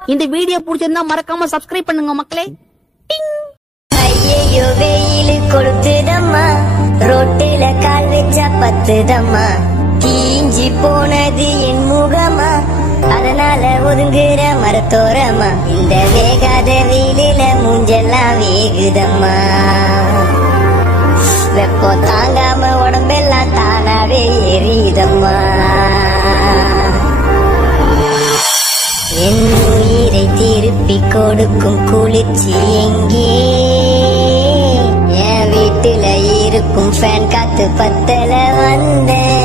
இந்த வீடியோ பிடிச்சிருந்தா மறக்காம சப்ஸ்கிரைப் பண்ணுங்க மக்களே. ஐயோ வெயிலு கொளுத்துதம்மா, ரோட்டுல கால் வச்சா பத்துதம்மா, தீஞ்சி போனது என் முகமா, அதனால ஒதுங்குற மரத்தோரமா, இந்த வேகாத வெயிலில மூஞ்செல்லாம் வேகுதம்மா, வெப்பம் தாங்காம உடம்பெல்லாம் தானாவே எரியுதம்மா. என் உயிரை திருப்பி கொடுக்கும் குளிர்ச்சி எங்கே, என் வீட்டுல இருக்கும் ஃபேன் காத்து பத்தல வந்தேன்.